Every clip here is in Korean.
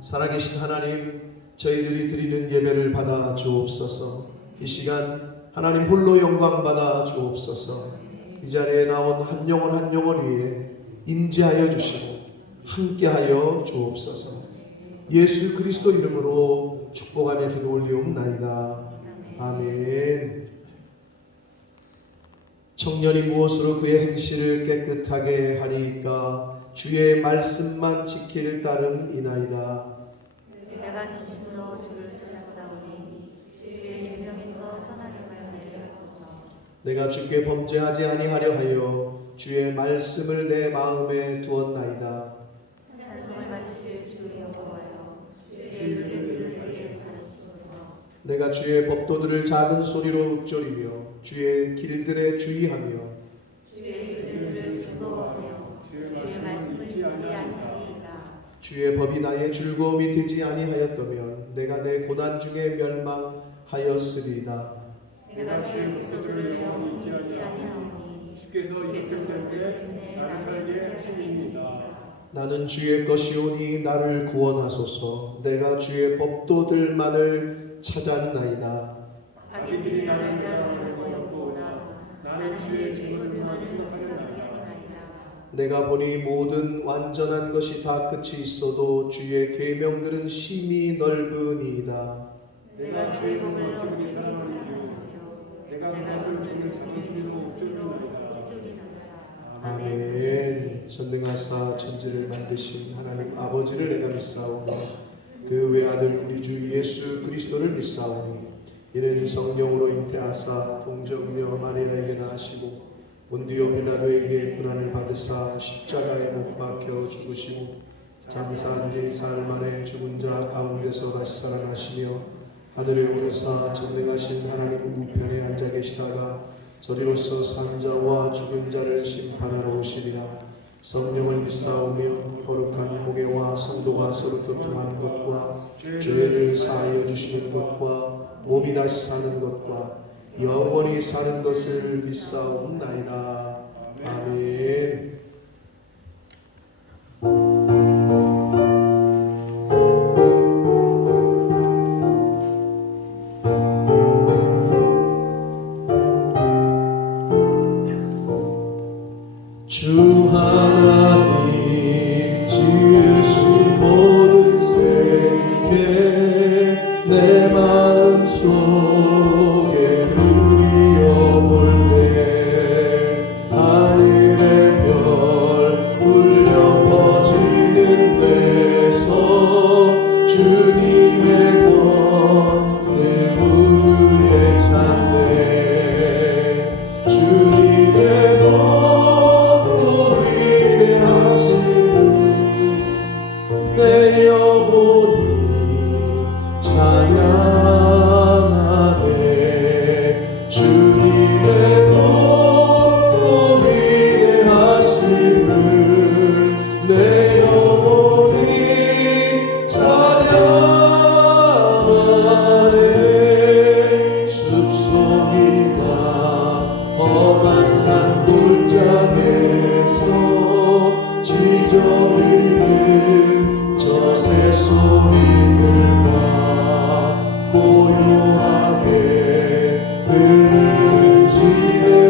살아계신 하나님, 저희들이 드리는 예배를 받아 주옵소서. 이 시간 하나님 홀로 영광 받아 주옵소서. 이 자리에 나온 한 영혼 한 영혼 위에 임재하여 주시고 함께하여 주옵소서. 예수 그리스도 이름으로 축복하며 기도 올리옵나이다. 아멘. 청년이 무엇으로 그의 행실을 깨끗하게 하리이까? 주의 말씀만 지킬 따름이나이다. 내가 진심으로 주를 찾았사오니 주의 계명에서 떠나지 말게 하소서. 내가 주께 범죄하지 아니하려 하여 주의 말씀을 내 마음에 두었나이다. 찬송을 받으실 주 여호와여, 주의 윤례들을 내게 가르치소서. 내가 주의 법도들을 작은 소리로 읊조리며 주의 길들에 주의하며 주의 윤례들을 즐거워하며 주의 말씀을 잊지 아니하리이다. 주의 법이 나의 즐거움이 되지 아니하였다면 내가 내 고난 중에 멸망하였으리이다. 내가 주의 법도들을 영원히 잊지 아니하오니 주께서 이렇게 나를 살게 하시리이다. 나는 주의 것이오니 나를 구원하소서. 내가 주의 법도들만을 찾았나이다. 악인들이 나를 멸하려고였구나. 나는 주의 증거들만 생각하였나이다. 내가 보니 모든 완전한 것이 다 끝이 있어도 주의 계명들은 심히 넓으니이다. 내가 주의 법을 어찌 사랑하는지요. 내가 그것을 주를 자존심으로 읊조리나이다. 아멘. 전능하사 천지를 만드신 하나님 아버지를 내가 믿사오니 그 외아들 우리 주 예수 그리스도를 믿사오니 이는 성령으로 잉태하사 동정녀 마리아에게 나시고 본디오 빌라도에게 고난을 받으사 십자가에 못 박혀 죽으시고 장사한 지 사흘 만에 죽은 자 가운데서 다시 살아나시며 하늘에 오르사 전능하신 하나님 우편에 앉아 계시다가 저리로서 산 자와 죽은 자를 심판하러 오시리라. 성령을 믿사오며 거룩한 공예와 성도가 서로 교통하는 것과 죄를 사하여 주시는 것과 몸이 다시 사는 것과 영원히 사는 것을 믿사옵나이다. 아멘. 주 하나님 지으신 모든 세계 내 마음속에 그리워볼 때 하늘의 별 울려 퍼지는 데서 주님의 권능 우주에 찬네. 주님의 내 영혼이 찬양하네. 주님의 높고 위대하심을 내 영혼이 찬양하네. 숲속이나 험한 산 골짜기에서 지저귀는 저 새소리들과 고요하게 흐르는 시냇물은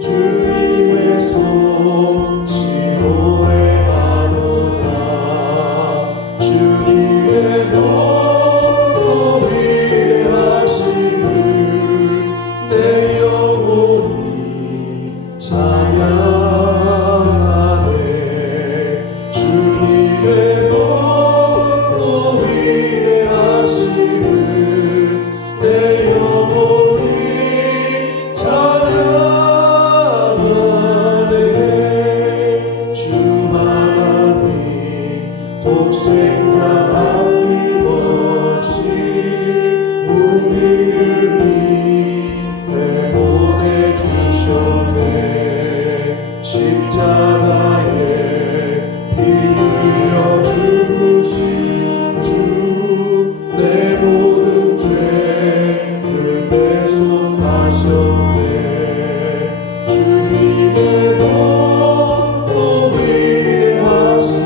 주님의 솜씨 노래하도다. 주님의 높고 위대하심을 내 영혼이 찬양하네. 주님의 높고 위대하심을 내 영혼이 찬양하네. 주 하나님 독생자 아낌없이 우리를 위해 보내주셨네. 십자가에 피 흘려 죽으신 주 내 모든 죄를 대속하셨네. 주님의 높고 위대하심을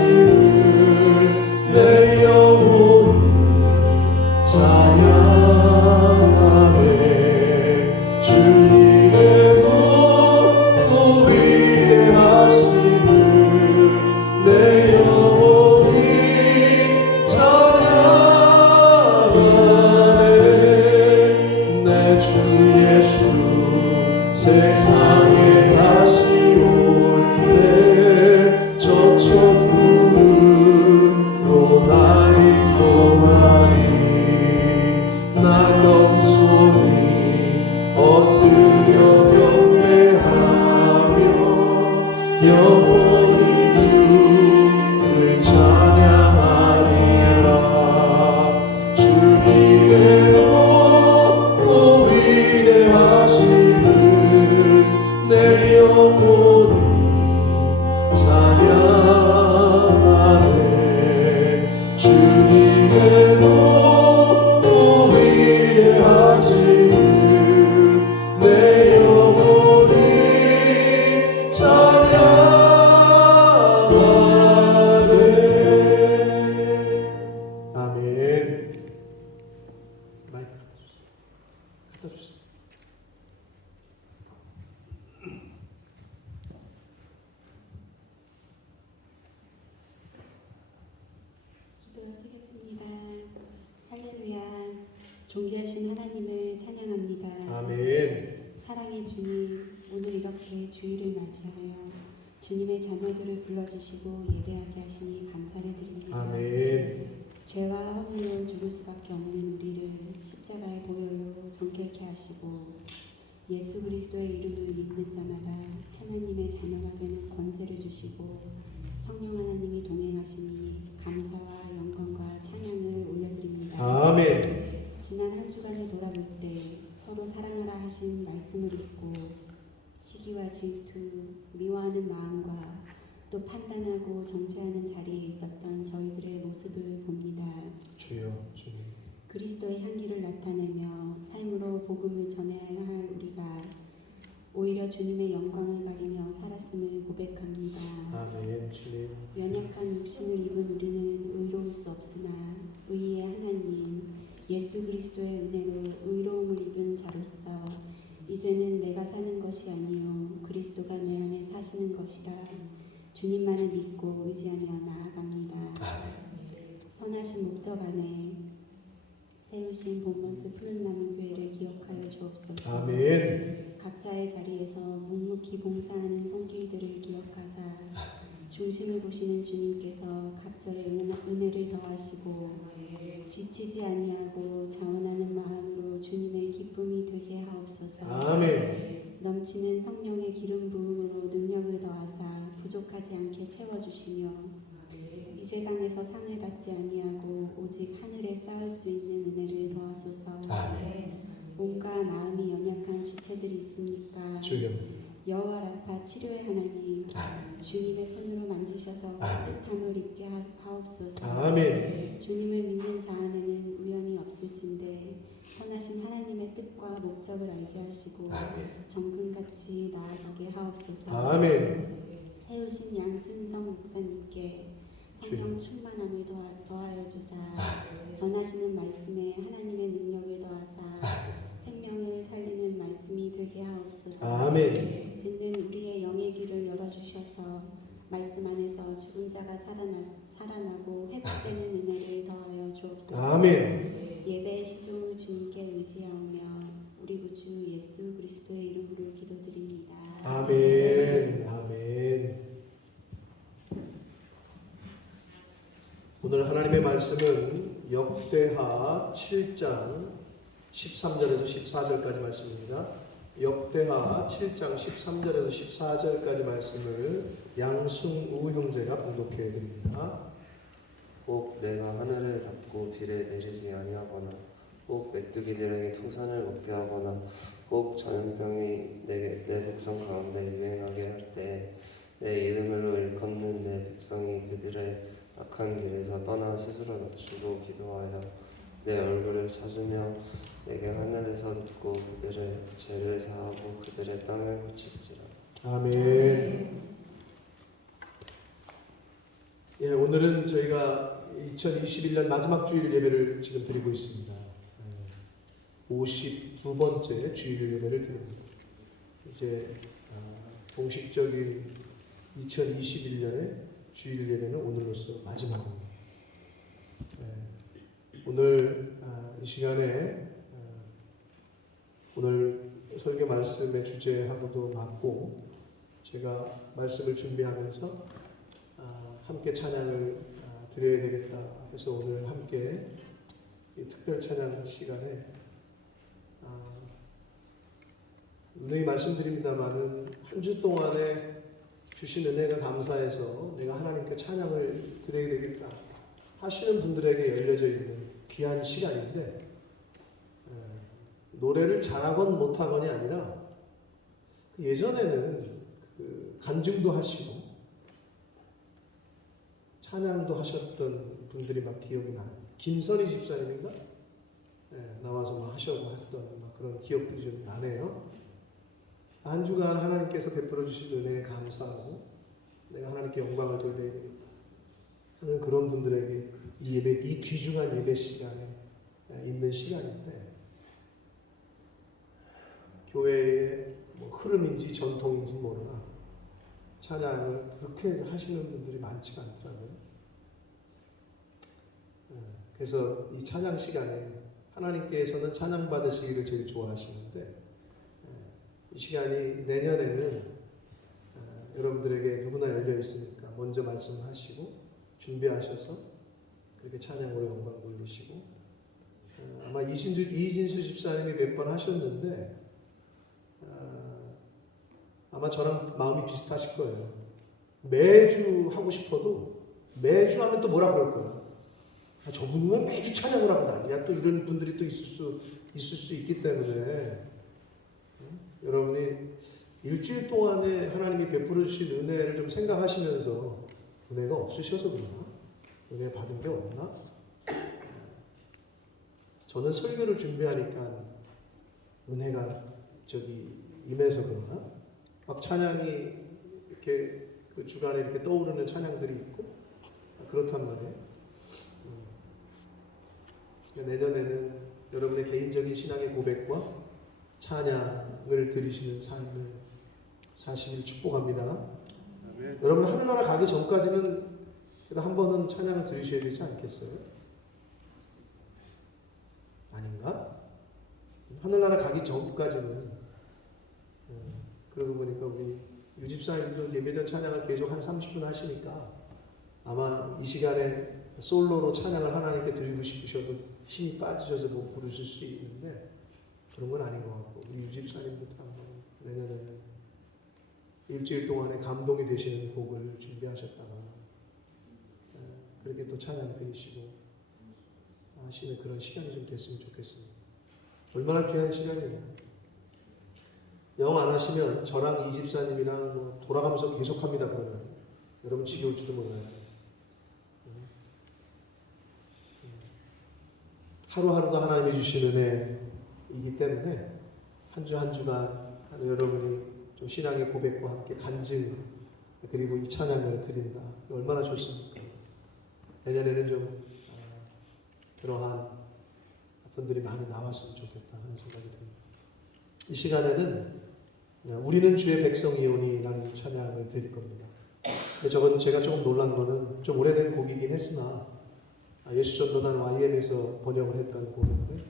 존귀하신 하나님을 찬양합니다. 아멘. 사랑의 주님, 오늘 이렇게 주일을 맞이하여 주님의 자녀들을 불러주시고 예배하게 하시니 감사를 드립니다. 아멘. 죄와 허물로 죽을 수밖에 없는 우리를 십자가의 보혈로 정결케 하시고 예수 그리스도의 이름을 믿는 자마다 하나님의 자녀가 되는 권세를 주시고 성령 하나님이 동행하시니 감사와 영광과 찬양을 올려드립니다. 아멘. 지난 한 주간을 돌아볼 때 서로 사랑하라 하신 말씀을 읽고 시기와 질투, 미워하는 마음과 또 판단하고 정죄하는 자리에 있었던 저희들의 모습을 봅니다. 주여, 주님. 그리스도의 향기를 나타내며 삶으로 복음을 전해야 할 우리가 오히려 주님의 영광을 가리며 살았음을 고백합니다. 아멘. 주님. 연약한 육신을 입은 우리는 의로울 수 없으나 의의 하나님 예수 그리스도의 은혜로 의로움을 입은 자로서 이제는 내가 사는 것이 아니요 그리스도가 내 안에 사시는 것이라 주님만을 믿고 의지하며 나아갑니다. 아멘. 선하신 목적 안에 세우신 본모습 푸른나무 교회를 기억하여 주옵소서. 아멘. 각자의 자리에서 묵묵히 봉사하는 손길들을 기억하사 중심을 보시는 주님께서 갑절의 은혜를 더하시고 지치지 아니하고 자원하는 마음으로 주님의 기쁨이 되게 하옵소서. 아멘. 넘치는 성령의 기름 부음으로 능력을 더하사 부족하지 않게 채워주시며 이 세상에서 상을 받지 아니하고 오직 하늘에 쌓을 수 있는 은혜를 더하소서. 아멘. 몸과 마음이 연약한 지체들이 있습니까? 주여. 여호와 라파 치료의 하나님 아멘. 주님의 손으로 만지셔서 아멘. 따뜻함을 입게 하옵소서. 아멘. 주님을 믿는 자 안에는 우연이 없을진데 선하신 하나님의 뜻과 목적을 알게 하시고 아멘. 정금같이 나아가게 하옵소서. 아멘. 세우신 양순성 목사님께 성령 충만함을 더하여 주사 전하시는 말씀에 하나님의 능력을 더하사 생명을 살리는 말씀이 되게 하옵소서. 아멘. 듣는 우리의 영의 귀를 열어주셔서 말씀 안에서 죽은 자가 살아나고 회복되는 은혜를 더하여 주옵소서. 아멘. 예배의 시종을 주님께 의지하오며 우리 구주 예수 그리스도의 이름으로 기도드립니다. 아멘. 아멘. 오늘 하나님의 말씀은 역대하 7장 13절에서 14절까지 말씀입니다. 역대하 7장 13절에서 14절까지 말씀을 양승우 형제가 봉독해 드립니다. 꼭 내가 하늘을 닫고 비를 내리지 아니하거나 꼭 메뚜기들에게 토산을 먹게 하거나 꼭 전염병이 내 백성 가운데 유행하게 할 때 내 이름으로 일컫는 내 백성이 그들의 악한 길에서 떠나 스스로 낮추고 기도하여 내 얼굴을 찾으며 내게 하늘에서 듣고 그들의 죄를 사하고 그들의 땅을 고칠지라. 아멘. 예, 오늘은 저희가 2021년 마지막 주일 예배를 지금 드리고 있습니다. 52번째 주일 예배를 드립니다. 이제 공식적인 2021년의 주일 예배는 오늘로서 마지막입니다. 오늘 이 시간에 오늘 설교 말씀의 주제하고도 맞고 제가 말씀을 준비하면서 함께 찬양을 드려야 되겠다 해서 오늘 함께 이 특별 찬양 시간에 은혜히 말씀드립니다마는 한 주 동안에 주신 은혜가 감사해서 내가 하나님께 찬양을 드려야 되겠다 하시는 분들에게 열려져 있는 귀한 시간인데 노래를 잘하건 못하건이 아니라 예전에는 간증도 하시고 찬양도 하셨던 분들이 막 기억이 나요. 김선희 집사님인가? 나와서 막 하셔서 했던 막 그런 기억들이 좀 나네요. 한 주간 하나님께서 베풀어 주신 은혜에 감사하고 내가 하나님께 영광을 돌려야 되겠다 하는 그런 분들에게 이 예배, 이 귀중한 예배 시간에 있는 시간인데 교회의 뭐 흐름인지 전통인지 모르나 찬양을 그렇게 하시는 분들이 많지가 않더라고요. 그래서 이 찬양 시간에 하나님께서는 찬양 받으시기를 제일 좋아하시는데 이 시간이 내년에는 여러분들에게 누구나 열려 있으니까 먼저 말씀하시고 준비하셔서 그렇게 찬양으로 영광 돌리시고 아마 이진수 집사님이 몇 번 하셨는데 아마 저랑 마음이 비슷하실 거예요. 매주 하고 싶어도 매주 하면 또 뭐라 그럴 거예요. 저분은 왜 매주 찬양을 하고 난리야? 또 이런 분들이 또 있을 수 있기 때문에 여러분이 일주일 동안에 하나님이 베풀어 주신 은혜를 좀 생각하시면서 은혜가 없으셔서 그러나? 은혜 받은 게 없나? 저는 설교를 준비하니까 은혜가 임해서 그러나? 막 찬양이 이렇게 그 주간에 이렇게 떠오르는 찬양들이 있고 그렇단 말이에요. 내년에는 여러분의 개인적인 신앙의 고백과 찬양을 드리시는 삶을 사시길 축복합니다. 아멘. 여러분 하늘나라 가기 전까지는 그래도 한 번은 찬양을 들으셔야 되지 않겠어요? 아닌가? 하늘나라 가기 전까지는 그러고 보니까 우리 유집사님도 예배전 찬양을 계속 한 30분 하시니까 아마 이 시간에 솔로로 찬양을 하나님께 드리고 싶으셔도 힘이 빠지셔서 못 부르실 수 있는데 그런 건 아닌 것 같고 우리 유집사님부터 한번 내년에는 일주일 동안에 감동이 되시는 곡을 준비하셨다가 그렇게 또 찬양 드리시고 하시는 그런 시간이 좀 됐으면 좋겠습니다. 얼마나 귀한 시간이에요. 영 안 하시면 저랑 이 집사님이랑 뭐 돌아가면서 계속합니다. 그러면 여러분 지겨울지도 몰라요. 하루하루가 하나님이 주신 은혜이기 때문에 한 주 한 주간 여러분이 좀 신앙의 고백과 함께 간증 그리고 이 찬양을 드린다. 얼마나 좋습니까? 내년에는 좀 그러한 분들이 많이 나왔으면 좋겠다 하는 생각이 듭니다. 이 시간에는 우리는 주의 백성이오니라는 찬양을 드릴 겁니다. 근데 저건 제가 조금 놀란 거는 좀 오래된 곡이긴 했으나 예수전도단 YM에서 번역을 했던 곡인데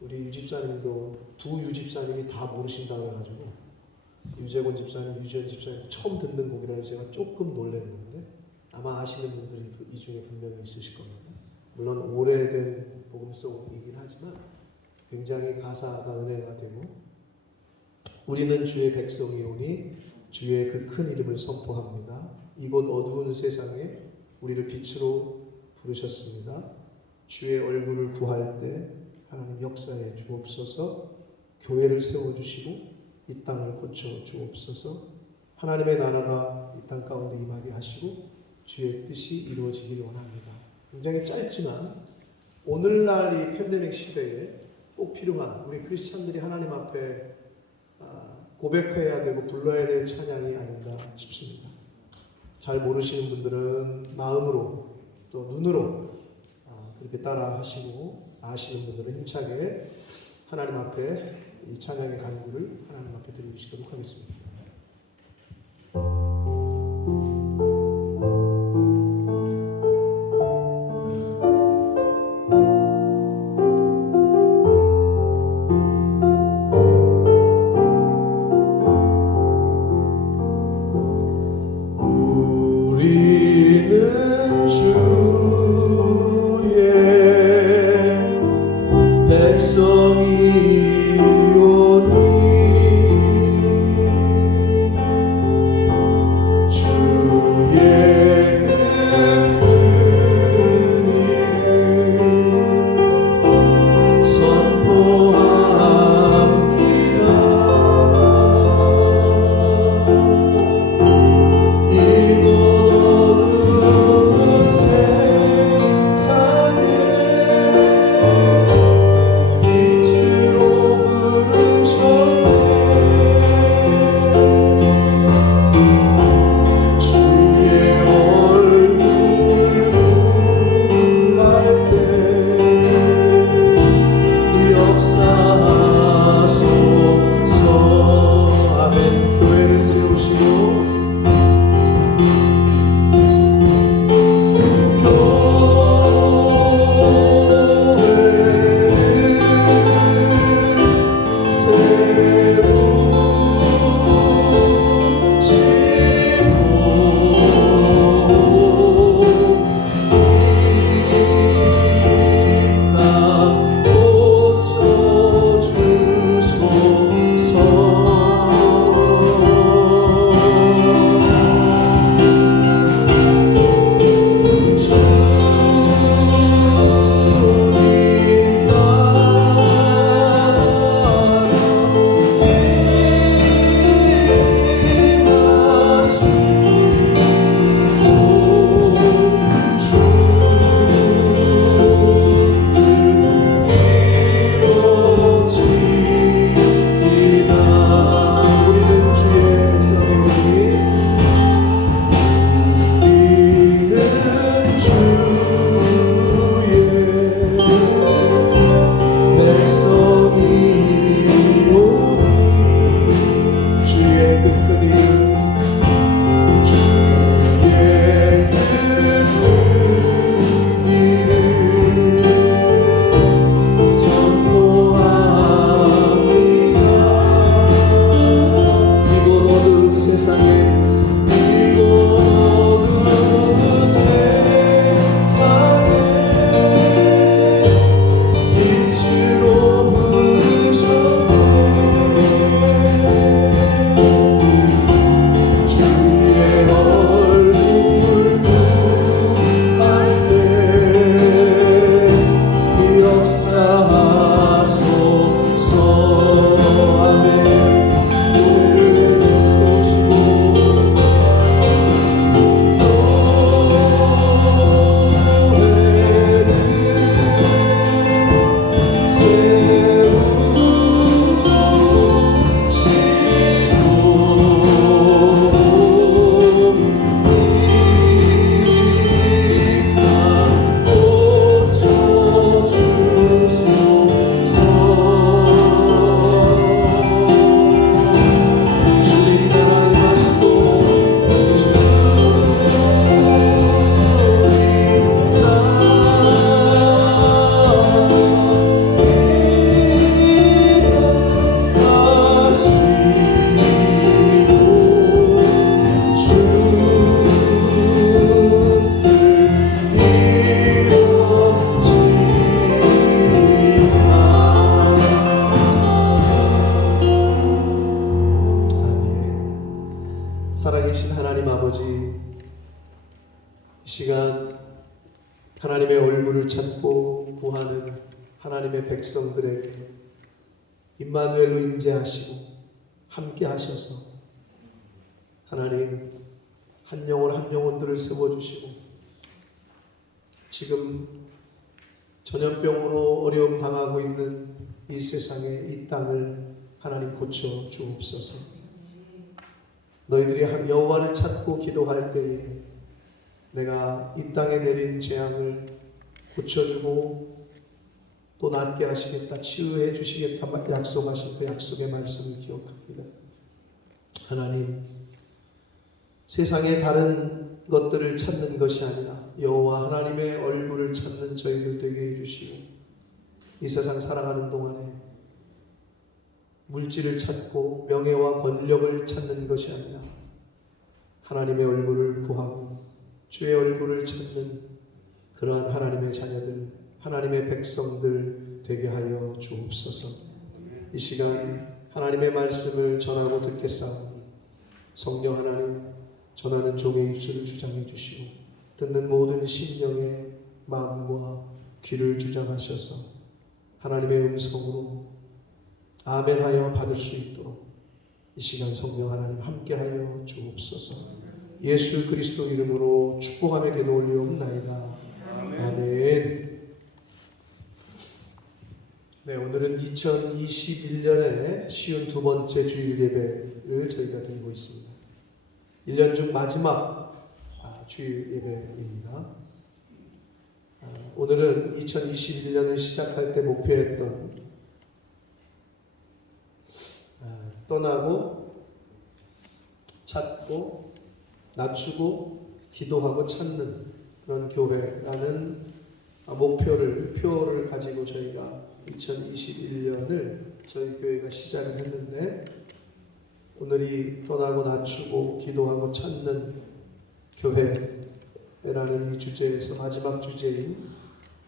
우리 유집사님도 두 유집사님이 다 모르신다고 해가지고 유재곤 집사님, 유지현 집사님 처음 듣는 곡이라서 제가 조금 놀랐는데 아마 아시는 분들이 이 중에 분명히 있으실 겁니다. 물론 오래된 복음송이긴 하지만 굉장히 가사가 은혜가 되고 우리는 주의 백성이오니 주의 그 큰 이름을 선포합니다. 이곳 어두운 세상에 우리를 빛으로 부르셨습니다. 주의 얼굴을 구할 때 하나님 역사에 주옵소서. 교회를 세워주시고 이 땅을 고쳐 주옵소서. 하나님의 나라가 이 땅 가운데 임하게 하시고 주의 뜻이 이루어지길 원합니다. 굉장히 짧지만 오늘날 이 팬데믹 시대에 꼭 필요한 우리 크리스찬들이 하나님 앞에 고백해야 되고 불러야 될 찬양이 아닌가 싶습니다. 잘 모르시는 분들은 마음으로 또 눈으로 그렇게 따라 하시고 아시는 분들은 힘차게 하나님 앞에 이 찬양의 간구를 하나님 앞에 드리시도록 하겠습니다. 하나님의 얼굴을 찾고 구하는 하나님의 백성들에게 임마누엘로 임재하시고 함께 하셔서 하나님 한 영혼 한 영혼들을 세워주시고 지금 전염병으로 어려움 당하고 있는 이 세상에 이 땅을 하나님 고쳐 주옵소서. 너희들이 여호와를 찾고 기도할 때에 내가 이 땅에 내린 재앙을 고쳐주고 또 낫게 하시겠다, 치유해 주시겠다 약속하신 그 약속의 말씀을 기억합니다. 하나님, 세상의 다른 것들을 찾는 것이 아니라 여호와 하나님의 얼굴을 찾는 저희들 되게 해주시고 이 세상 살아가는 동안에 물질을 찾고 명예와 권력을 찾는 것이 아니라 하나님의 얼굴을 구하고 주의 얼굴을 찾는 그러한 하나님의 자녀들, 하나님의 백성들 되게 하여 주옵소서. 이 시간 하나님의 말씀을 전하고 듣겠사오니 성령 하나님, 전하는 종의 입술을 주장해 주시고 듣는 모든 심령의 마음과 귀를 주장하셔서 하나님의 음성으로 아멘하여 받을 수 있도록 이 시간 성령 하나님 함께하여 주옵소서. 예수 그리스도 이름으로 축복하며 기도 올리옵나이다. 아멘. 네, 오늘은 2021년의 52번째 주일 예배를 저희가 드리고 있습니다. 1년 중 마지막 주일 예배입니다. 오늘은 2021년을 시작할 때 목표했던 떠나고 찾고 낮추고 기도하고 찾는 그런 교회라는 표를 가지고 저희가 2021년을 저희 교회가 시작을 했는데 오늘이 떠나고 낮추고 기도하고 찾는 교회라는 이 주제에서 마지막 주제인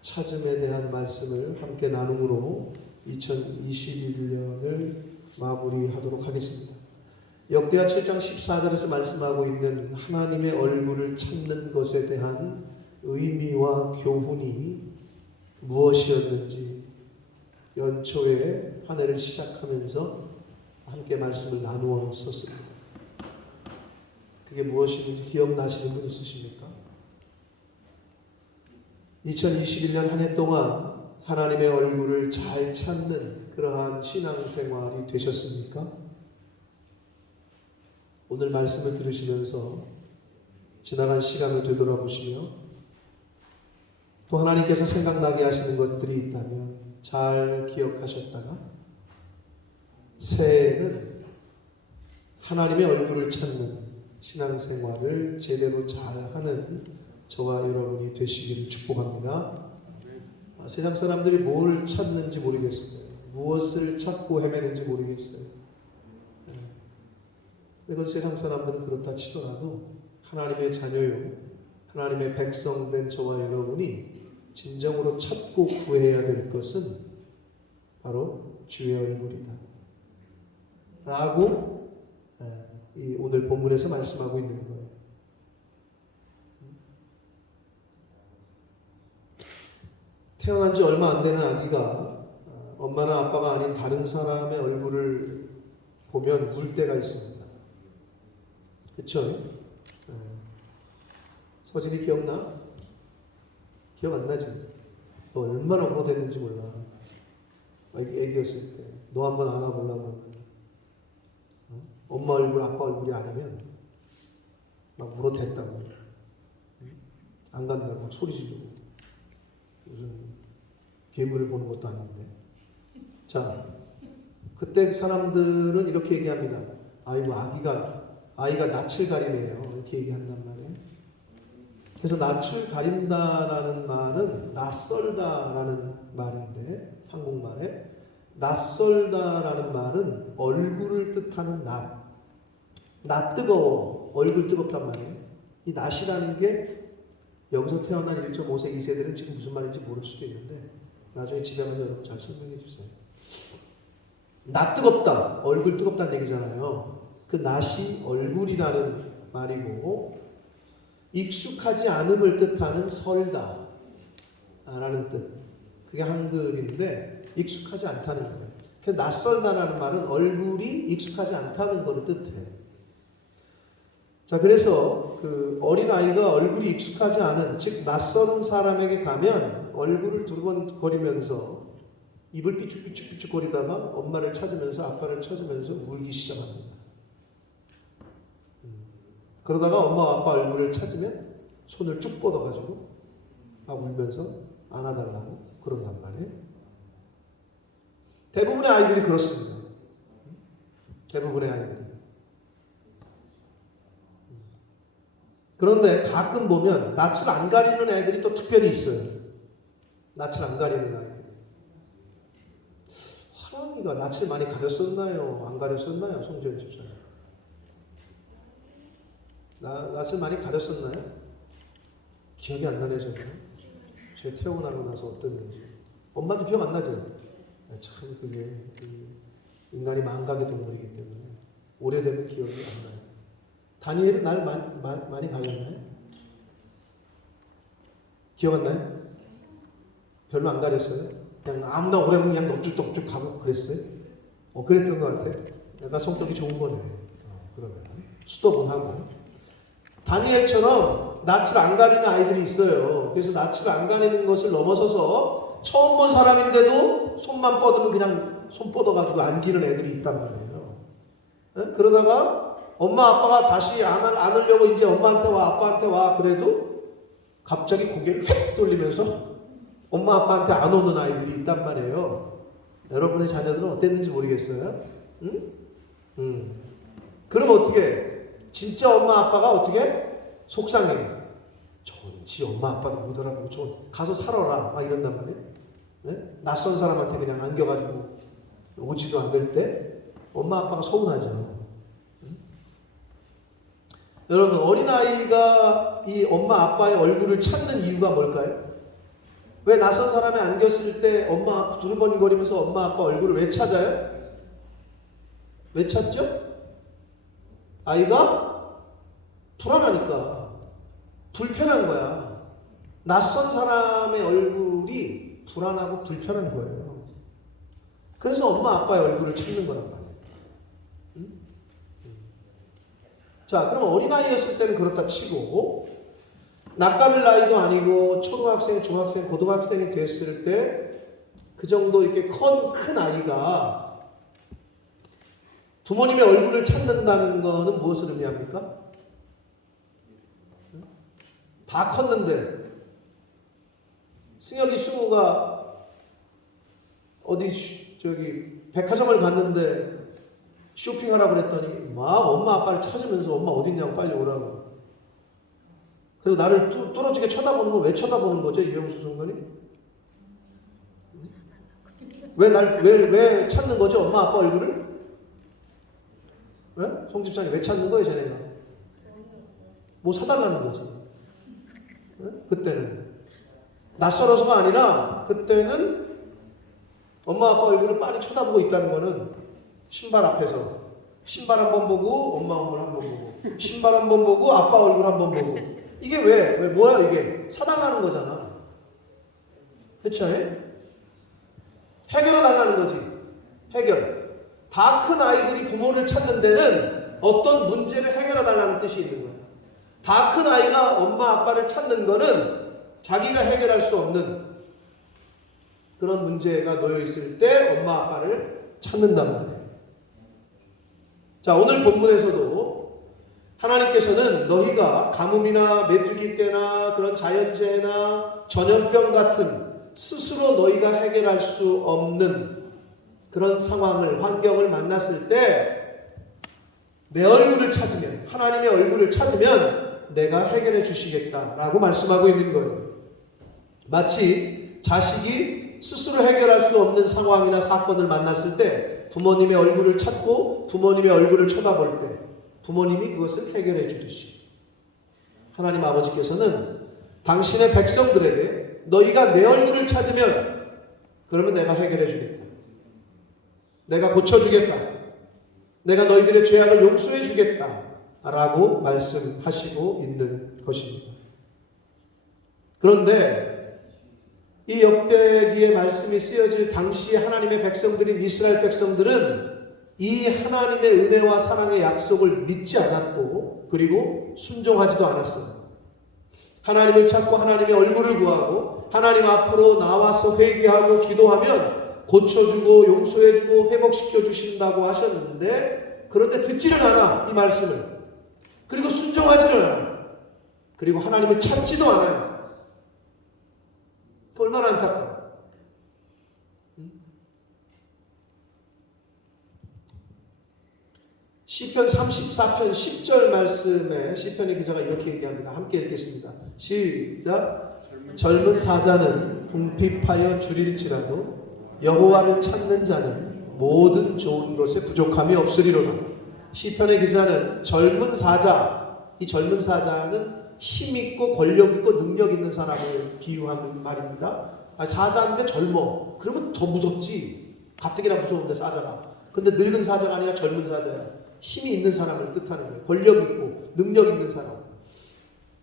찾음에 대한 말씀을 함께 나눔으로 2021년을 마무리하도록 하겠습니다. 역대하 7장 14절에서 말씀하고 있는 하나님의 얼굴을 찾는 것에 대한 의미와 교훈이 무엇이었는지 연초에 한 해를 시작하면서 함께 말씀을 나누었었습니다. 그게 무엇인지 기억나시는 분 있으십니까? 2021년 한 해 동안 하나님의 얼굴을 잘 찾는 그러한 신앙생활이 되셨습니까? 오늘 말씀을 들으시면서 지나간 시간을 되돌아보시며 또 하나님께서 생각나게 하시는 것들이 있다면 잘 기억하셨다가 새해에는 하나님의 얼굴을 찾는 신앙생활을 제대로 잘하는 저와 여러분이 되시기를 축복합니다. 세상 사람들이 뭘 찾는지 모르겠어요. 무엇을 찾고 헤매는지 모르겠어요. 그건 세상 사람들은 그렇다 치더라도 하나님의 자녀요, 하나님의 백성된 저와 여러분이 진정으로 찾고 구해야 될 것은 바로 주의 얼굴이다 라고 이 오늘 본문에서 말씀하고 있는 거예요. 태어난 지 얼마 안 되는 아기가 엄마나 아빠가 아닌 다른 사람의 얼굴을 보면 울 때가 있습니다. 그렇죠? 서진이 기억나? 기억 안 나지? 너 얼마나 울어댔는지 몰라. 애기였을 때. 너 한번 안아보려고 그러면 엄마 얼굴, 아빠 얼굴이 아니면 막 울어댔다고. 안 간다고 막 소리 지르고. 무슨 괴물을 보는 것도 아닌데. 자, 그때 사람들은 이렇게 얘기합니다. 아이고, 아이가 낯을 가리네요. 이렇게 얘기한단 말이에요. 그래서 낯을 가린다라는 말은 낯설다라는 말인데, 한국말에 낯설다라는 말은 얼굴을 뜻하는 낯 뜨거워, 얼굴 뜨겁단 말이에요. 이 낯이라는 게 여기서 태어난 1.5세 2세들은 지금 무슨 말인지 모를 수도 있는데 나중에 집에 가서 여러분 잘 설명해 주세요. 낯 뜨겁다, 얼굴 뜨겁다는 얘기잖아요. 그 낯이 얼굴이라는 말이고 익숙하지 않음을 뜻하는 설다, 라는 뜻. 그게 한글인데 익숙하지 않다는 거예요. 그래서 낯설다라는 말은 얼굴이 익숙하지 않다는 것을 뜻해요. 자, 그래서 그 어린아이가 얼굴이 익숙하지 않은, 즉 낯선 사람에게 가면 얼굴을 두리번거리면서 입을 삐죽삐죽삐죽 거리다가 엄마를 찾으면서 아빠를 찾으면서 울기 시작합니다. 그러다가 엄마 아빠 얼굴을 찾으면 손을 쭉 뻗어가지고 막 울면서 안아달라고 그런단 말이에요. 대부분의 아이들이 그렇습니다. 대부분의 아이들이. 그런데 가끔 보면 낯을 안 가리는 애들이 또 특별히 있어요. 낯을 안 가리는 아이들. 화랑이가 낯을 많이 가렸었나요? 안 가렸었나요? 송지현 집사님. 낯을 많이 가렸었나요? 기억이 안 나네요, 저는. 제 태어나고 나서 어땠는지. 엄마도 기억 안 나죠? 참 그게 인간이 망각의 동물이기 때문에 오래되면 기억이 안 나요. 다니엘은 날 많이 가렸나요? 기억 안 나요? 별로 안 가렸어요? 그냥 아무나 오래면 그냥 넙죽넙죽 가고 그랬어요? 그랬던 것 같아. 내가 성격이 좋은 거네. 그러면 수도분하고. 다니엘처럼 낯을 안 가리는 아이들이 있어요. 그래서 낯을 안 가리는 것을 넘어서서 처음 본 사람인데도 손만 뻗으면 그냥 손 뻗어가지고 안기는 애들이 있단 말이에요. 그러다가 엄마 아빠가 다시 안으려고 이제 엄마한테 와 아빠한테 와 그래도 갑자기 고개를 휙 돌리면서 엄마 아빠한테 안 오는 아이들이 있단 말이에요. 여러분의 자녀들은 어땠는지 모르겠어요. 응? 그럼 어떻게? 진짜 엄마 아빠가 어떻게? 속상해. 저건 지 엄마 아빠도 못 알아보고 저건 가서 살아라 막 이런단 말이에요. 네? 낯선 사람한테 그냥 안겨가지고 오지도 않을 때 엄마 아빠가 서운하죠. 여러분 어린아이가 이 엄마 아빠의 얼굴을 찾는 이유가 뭘까요? 왜 낯선 사람에 안겼을 때 엄마 두루번거리면서 엄마 아빠 얼굴을 왜 찾아요? 왜 찾죠? 아이가 불안하니까 불편한 거야. 낯선 사람의 얼굴이 불안하고 불편한 거예요. 그래서 엄마 아빠의 얼굴을 찾는 거란 말이에요. 자, 그럼 어린아이였을 때는 그렇다 치고 낯가릴 나이도 아니고 초등학생, 중학생, 고등학생이 됐을 때 그 정도 이렇게 큰 아이가 부모님의 얼굴을 찾는다는 거는 무엇을 의미합니까? 다 컸는데 승혁이 승우가 어디 저기 백화점을 갔는데 쇼핑하라고 그랬더니 막 엄마 아빠를 찾으면서 엄마 어딨냐고 빨리 오라고. 그리고 나를 뚫어지게 쳐다보는 거 왜 쳐다보는 거죠? 이영수 성도님? 왜 찾는 거죠? 엄마 아빠 얼굴을? 왜? 송 집사님 왜 찾는 거예요, 쟤네가? 뭐 사달라는 거지. 왜? 그때는 낯설어서가 아니라 그때는 엄마 아빠 얼굴을 빤히 쳐다보고 있다는 거는 신발 앞에서 신발 한 번 보고 엄마 얼굴 한 번 보고 신발 한 번 보고 아빠 얼굴 한 번 보고 이게 왜 뭐야 이게 사달라는 거잖아. 그쵸? 해결해 달라는 거지. 해결. 다 큰 아이들이 부모를 찾는 데는 어떤 문제를 해결해 달라는 뜻이 있는 거야. 다 큰 아이가 엄마 아빠를 찾는 거는 자기가 해결할 수 없는 그런 문제가 놓여 있을 때 엄마 아빠를 찾는단 말이에요. 자, 오늘 본문에서도 하나님께서는 너희가 가뭄이나 메뚜기 떼나 그런 자연재해나 전염병 같은 스스로 너희가 해결할 수 없는 그런 상황을, 환경을 만났을 때 내 얼굴을 찾으면, 하나님의 얼굴을 찾으면 내가 해결해 주시겠다라고 말씀하고 있는 거예요. 마치 자식이 스스로 해결할 수 없는 상황이나 사건을 만났을 때 부모님의 얼굴을 찾고 부모님의 얼굴을 쳐다볼 때 부모님이 그것을 해결해 주듯이 하나님 아버지께서는 당신의 백성들에게 너희가 내 얼굴을 찾으면 그러면 내가 해결해 주겠다. 내가 고쳐주겠다. 내가 너희들의 죄악을 용서해 주겠다. 라고 말씀하시고 있는 것입니다. 그런데 이 역대기의 말씀이 쓰여질 당시에 하나님의 백성들인 이스라엘 백성들은 이 하나님의 은혜와 사랑의 약속을 믿지 않았고 그리고 순종하지도 않았어요. 하나님을 찾고 하나님의 얼굴을 구하고 하나님 앞으로 나와서 회개하고 기도하면 고쳐주고 용서해주고 회복시켜 주신다고 하셨는데 그런데 듣지를 않아 이 말씀을. 그리고 순종하지를 않아. 그리고 하나님을 찾지도 않아요. 얼마나 안타까워. 시편 34편 10절 말씀에 시편의 기자가 이렇게 얘기합니다. 함께 읽겠습니다. 시작. 젊은 사자는 궁핍하여 줄일지라도 여호와를 찾는 자는 모든 좋은 것에 부족함이 없으리로다. 시편의 기자는 젊은 사자, 이 젊은 사자는 힘있고 권력있고 능력있는 사람을 비유한 말입니다. 사자인데 젊어. 그러면 더 무섭지. 가뜩이나 무서운데 사자가. 근데 늙은 사자가 아니라 젊은 사자야. 힘이 있는 사람을 뜻하는 거예요. 권력이 있고 능력이 있는 사람.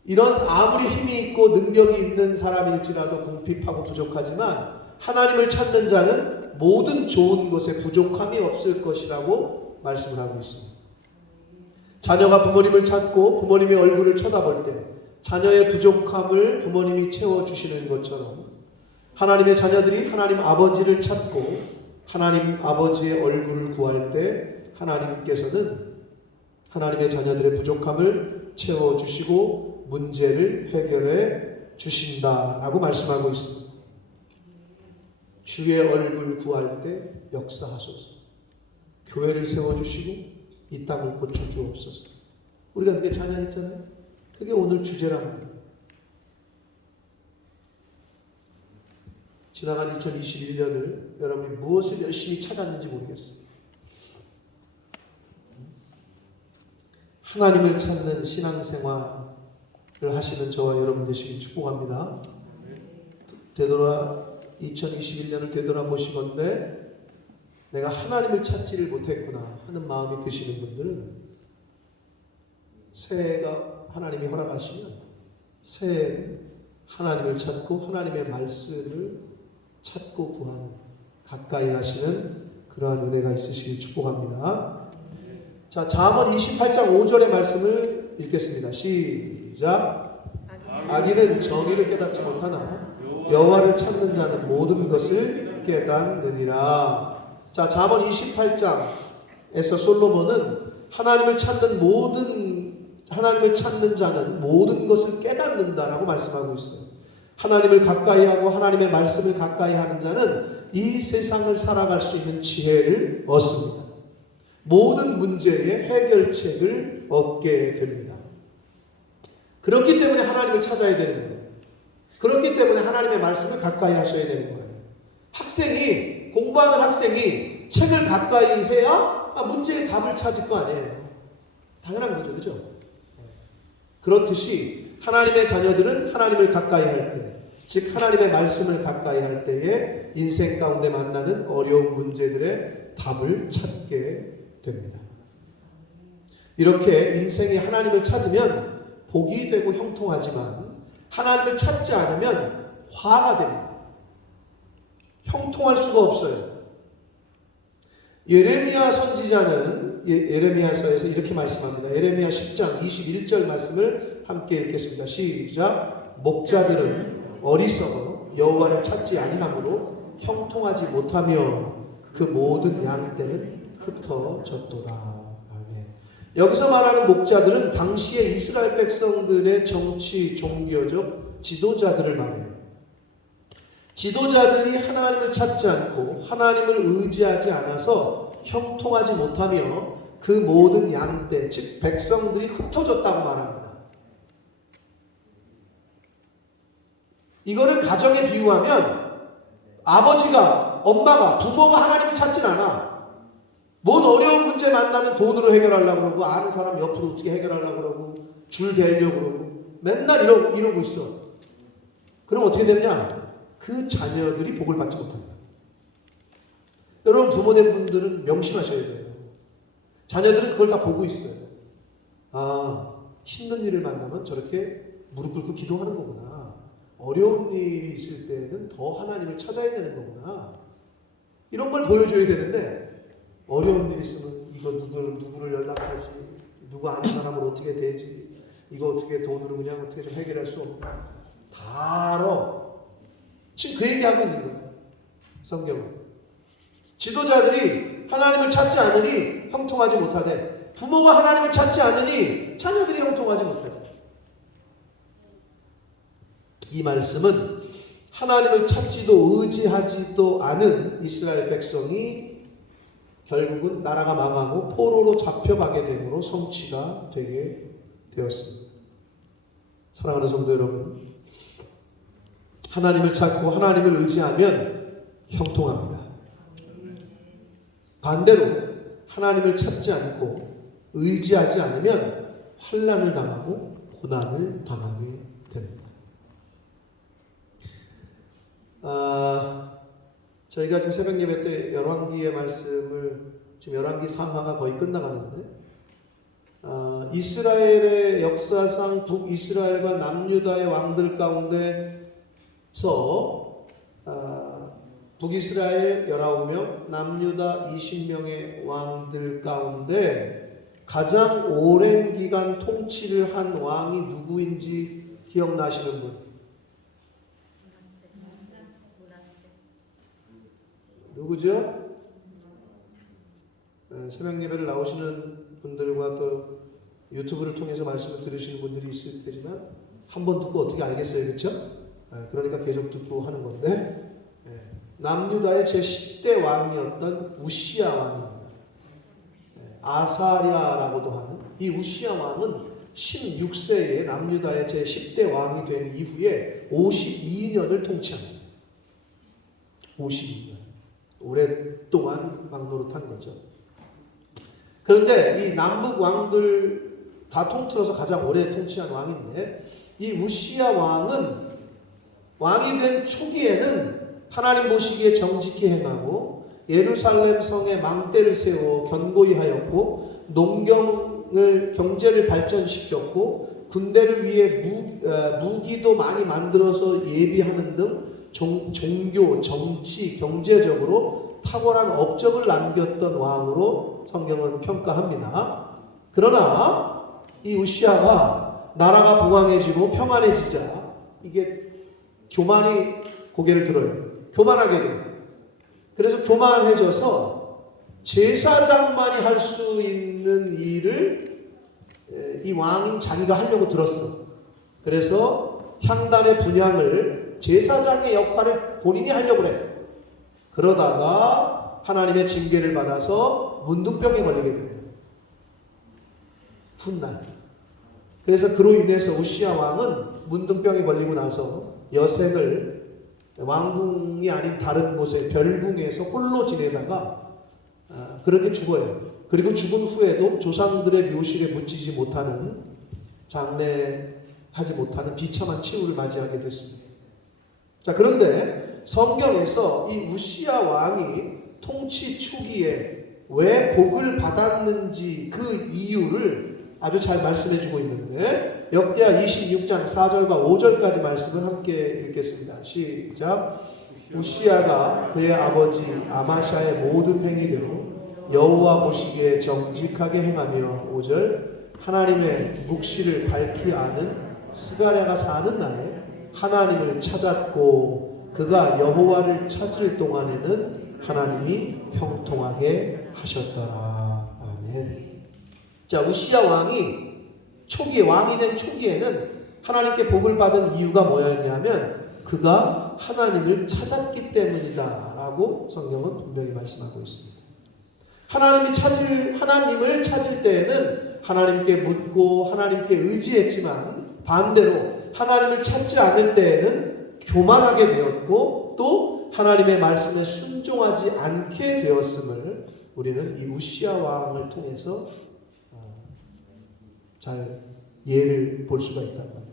이런 아무리 힘이 있고 능력이 있는 사람일지라도 궁핍하고 부족하지만 하나님을 찾는 자는 모든 좋은 것에 부족함이 없을 것이라고 말씀을 하고 있습니다. 자녀가 부모님을 찾고 부모님의 얼굴을 쳐다볼 때 자녀의 부족함을 부모님이 채워주시는 것처럼 하나님의 자녀들이 하나님 아버지를 찾고 하나님 아버지의 얼굴을 구할 때 하나님께서는 하나님의 자녀들의 부족함을 채워주시고 문제를 해결해 주신다라고 말씀하고 있습니다. 주의 얼굴 구할 때 역사하소서. 교회를 세워주시고 이 땅을 고쳐주옵소서. 우리가 그게 찬양했잖아요. 그게 오늘 주제란 말이에요. 지나간 2021년을 여러분이 무엇을 열심히 찾았는지 모르겠어요. 하나님을 찾는 신앙생활을 하시는 저와 여러분 되시길 축복합니다. 되돌아 2021년을 되돌아보시건대 내가 하나님을 찾지를 못했구나 하는 마음이 드시는 분들은 새해가 하나님이 허락하시면 새해 하나님을 찾고 하나님의 말씀을 찾고 구하는 가까이 하시는 그러한 은혜가 있으시길 축복합니다. 자, 잠언 28장 5절의 말씀을 읽겠습니다. 시작. 악인은 정의를 깨닫지 못하나 여호와를 찾는 자는 모든 것을 깨닫느니라. 자, 잠언 28장에서 솔로몬은 하나님을 찾는 자는 모든 것을 깨닫는다라고 말씀하고 있어요. 하나님을 가까이하고 하나님의 말씀을 가까이하는 자는 이 세상을 살아갈 수 있는 지혜를 얻습니다. 모든 문제의 해결책을 얻게 됩니다. 그렇기 때문에 하나님을 찾아야 되는 거예요. 그렇기 때문에 하나님의 말씀을 가까이 하셔야 되는 거예요. 공부하는 학생이 책을 가까이 해야 문제의 답을 찾을 거 아니에요. 당연한 거죠. 그죠? 그렇듯이 하나님의 자녀들은 하나님을 가까이 할 때, 즉 하나님의 말씀을 가까이 할 때에 인생 가운데 만나는 어려운 문제들의 답을 찾게 됩니다. 이렇게 인생이 하나님을 찾으면 복이 되고 형통하지만 하나님을 찾지 않으면 화가 됩니다. 형통할 수가 없어요. 예레미야 선지자는 예레미야서에서 이렇게 말씀합니다. 예레미야 10장 21절 말씀을 함께 읽겠습니다. 시작. 목자들은 어리석어 여호와를 찾지 아니하므로 형통하지 못하며 그 모든 양떼는 흩어졌도다. 아멘. 여기서 말하는 목자들은 당시의 이스라엘 백성들의 정치, 종교적 지도자들을 말해요. 지도자들이 하나님을 찾지 않고 하나님을 의지하지 않아서 형통하지 못하며 그 모든 양떼, 즉 백성들이 흩어졌다고 말합니다. 이거를 가정에 비유하면 아버지가, 엄마가, 부모가 하나님을 찾진 않아. 뭔 어려운 문제 만나면 돈으로 해결하려고 그러고 아는 사람 옆으로 어떻게 해결하려고 그러고 줄 대려고 그러고 맨날 이러고 있어. 그럼 어떻게 되느냐? 그 자녀들이 복을 받지 못한다. 여러분 부모된 분들은 명심하셔야 돼요. 자녀들은 그걸 다 보고 있어요. 아, 힘든 일을 만나면 저렇게 무릎 꿇고 기도하는 거구나. 어려운 일이 있을 때는 더 하나님을 찾아야 되는 거구나. 이런 걸 보여줘야 되는데 어려운 일이 있으면 이거 누구를 연락하지? 누구 아는 사람을 어떻게 되지? 이거 어떻게 돈으로 그냥 어떻게 좀 해결할 수 없나? 다 알아. 지금 그 얘기하고 있는 거예요. 성경은. 지도자들이 하나님을 찾지 않으니 형통하지 못하되 부모가 하나님을 찾지 않으니 자녀들이 형통하지 못하지. 이 말씀은 하나님을 찾지도 의지하지도 않은 이스라엘 백성이 결국은 나라가 망하고 포로로 잡혀가게 됨으로 성취가 되게 되었습니다. 사랑하는 성도 여러분, 하나님을 찾고 하나님을 의지하면 형통합니다. 반대로 하나님을 찾지 않고 의지하지 않으면 환난을 당하고 고난을 당하게 됩니다. 저희가 지금 새벽 예배 때 열왕기의 말씀을 지금 열왕기 3화가 거의 끝나가는데 이스라엘의 역사상 북이스라엘과 남유다의 왕들 가운데서 북이스라엘 19명, 남유다 20명의 왕들 가운데 가장 오랜 기간 통치를 한 왕이 누구인지 기억나시는 분? 누구죠? 새벽 예배를 나오시는 분들과 또 유튜브를 통해서 말씀을 들으시는 분들이 있을 테지만 한 번 듣고 어떻게 알겠어요, 그렇죠? 그러니까 계속 듣고 하는 건데 남유다의 제10대 왕이었던 우시야 왕입니다. 아사랴라고도 하는 이 우시야 왕은 16세에 남유다의 제10대 왕이 된 이후에 52년을 통치합니다. 52년. 오랫동안 막노릇한 거죠. 그런데 이 남북 왕들 다 통틀어서 가장 오래 통치한 왕인데 이 우시야 왕은 왕이 된 초기에는 하나님 보시기에 정직히 행하고 예루살렘 성에 망대를 세워 견고히 하였고 농경을 경제를 발전시켰고 군대를 위해 무기도 많이 만들어서 예비하는 등 종교, 정치, 경제적으로 탁월한 업적을 남겼던 왕으로 성경은 평가합니다. 그러나 이 우시야가 나라가 부강해지고 평안해지자 이게 교만이 고개를 들어요. 교만하게 돼요. 그래서 교만해져서 제사장만이 할 수 있는 일을 이 왕인 자기가 하려고 들었어. 그래서 향단의 분향을 제사장의 역할을 본인이 하려고 그래. 그러다가 하나님의 징계를 받아서 문둥병에 걸리게 돼요. 훗날. 그래서 그로 인해서 우시야 왕은 문둥병에 걸리고 나서 여색을 왕궁이 아닌 다른 곳에 별궁에서 홀로 지내다가 그렇게 죽어요. 그리고 죽은 후에도 조상들의 묘실에 묻히지 못하는 장례하지 못하는 비참한 치유를 맞이하게 됐습니다. 자, 그런데 성경에서 이 우시야 왕이 통치 초기에 왜 복을 받았는지 그 이유를 아주 잘 말씀해 주고 있는데 역대하 26장 4절과 5절까지 말씀을 함께 읽겠습니다. 시작. 우시야가 그의 아버지 아마샤의 모든 행위대로 여호와 보시기에 정직하게 행하며 5절 하나님의 묵시를 밝히 아는 스가랴가 사는 날에 하나님을 찾았고 그가 여호와를 찾을 동안에는 하나님이 형통하게 하셨더라. 아멘. 자, 우시야 왕이 초기에 왕이 된 초기에는 하나님께 복을 받은 이유가 뭐였냐면 그가 하나님을 찾았기 때문이다 라고 성경은 분명히 말씀하고 있습니다. 하나님을 찾을 때에는 하나님께 묻고 하나님께 의지했지만 반대로 하나님을 찾지 않을 때에는 교만하게 되었고 또 하나님의 말씀에 순종하지 않게 되었음을 우리는 이 우시야 왕을 통해서 잘 예를 볼 수가 있단 말이에요.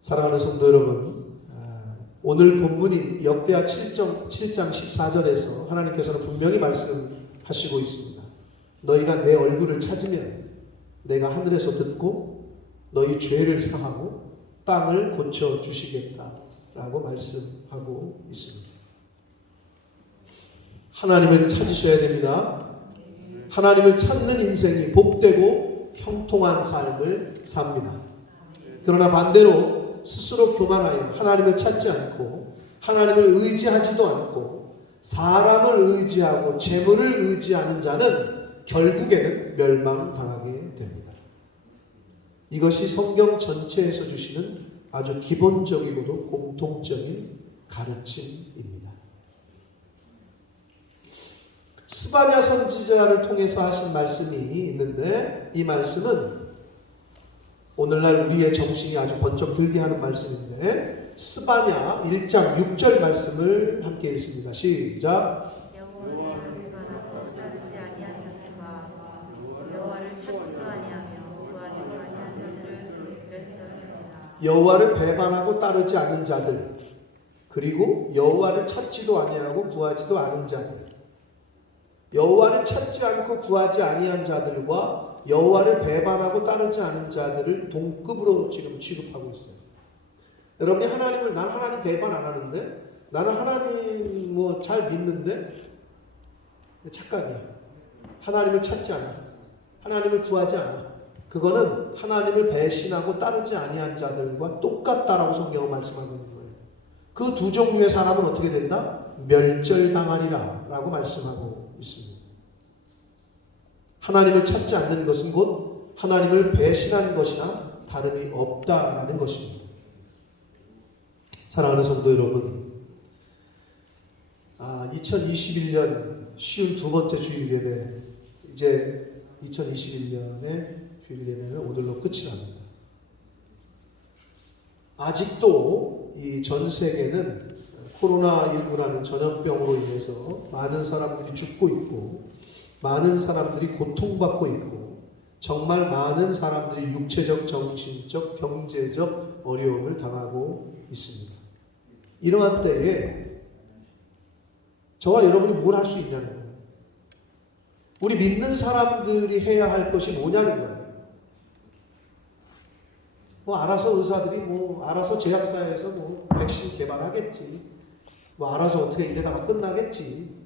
사랑하는 성도 여러분, 오늘 본문인 역대하 7장 14절에서 하나님께서는 분명히 말씀하시고 있습니다. 너희가 내 얼굴을 찾으면 내가 하늘에서 듣고 너희 죄를 사하고 땅을 고쳐 주시겠다라고 말씀하고 있습니다. 하나님을 찾으셔야 됩니다. 하나님을 찾는 인생이 복되고 형통한 삶을 삽니다. 그러나 반대로 스스로 교만하여 하나님을 찾지 않고 하나님을 의지하지도 않고 사람을 의지하고 재물을 의지하는 자는 결국에는 멸망당하게 됩니다. 이것이 성경 전체에서 주시는 아주 기본적이고도 공통적인 가르침입니다. 스바냐 선지자를 통해서 하신 말씀이 있는데 이 말씀은 오늘날 우리의 정신이 아주 번쩍 들게 하는 말씀인데 스바냐 1장 6절 말씀을 함께 읽습니다. 시작. 여호와를 배반하고 따르지 아니한 자들과 여호와를 찾지도 아니하며 구하지도 아니한 자들을 멸절하리라. 여호와를 배반하고 따르지 않은 자들, 그리고 여호와를 찾지도 아니하고 구하지도 않은 자들, 여호와를 찾지 않고 구하지 아니한 자들과 여호와를 배반하고 따르지 않은 자들을 동급으로 지금 취급하고 있어요. 여러분이 하나님을, 난 하나님 배반 안 하는데, 나는 하나님 뭐 잘 믿는데, 착각이야. 하나님을 찾지 않아. 하나님을 구하지 않아. 그거는 하나님을 배신하고 따르지 아니한 자들과 똑같다라고 성경은 말씀하고 있는 거예요. 그 두 종류의 사람은 어떻게 된다? 멸절당하리라 라고 말씀하고 있습니다. 하나님을 찾지 않는 것은 곧 하나님을 배신한 것이나 다름이 없다라는 것입니다. 사랑하는 성도 여러분, 2021년 쉬운 두 번째 주일 예배, 이제 2021년의 주일 예배는 오늘로 끝이 납니다. 아직도 이 전 세계는 코로나19라는 전염병으로 인해서 많은 사람들이 죽고 있고 많은 사람들이 고통받고 있고 정말 많은 사람들이 육체적, 정신적, 경제적 어려움을 당하고 있습니다. 이러한 때에 저와 여러분이 뭘 할 수 있냐는 거예요. 우리 믿는 사람들이 해야 할 것이 뭐냐는 거예요. 뭐 알아서 의사들이 뭐 알아서 제약사에서 뭐 백신 개발하겠지. 뭐 알아서 어떻게 이래다가 끝나겠지.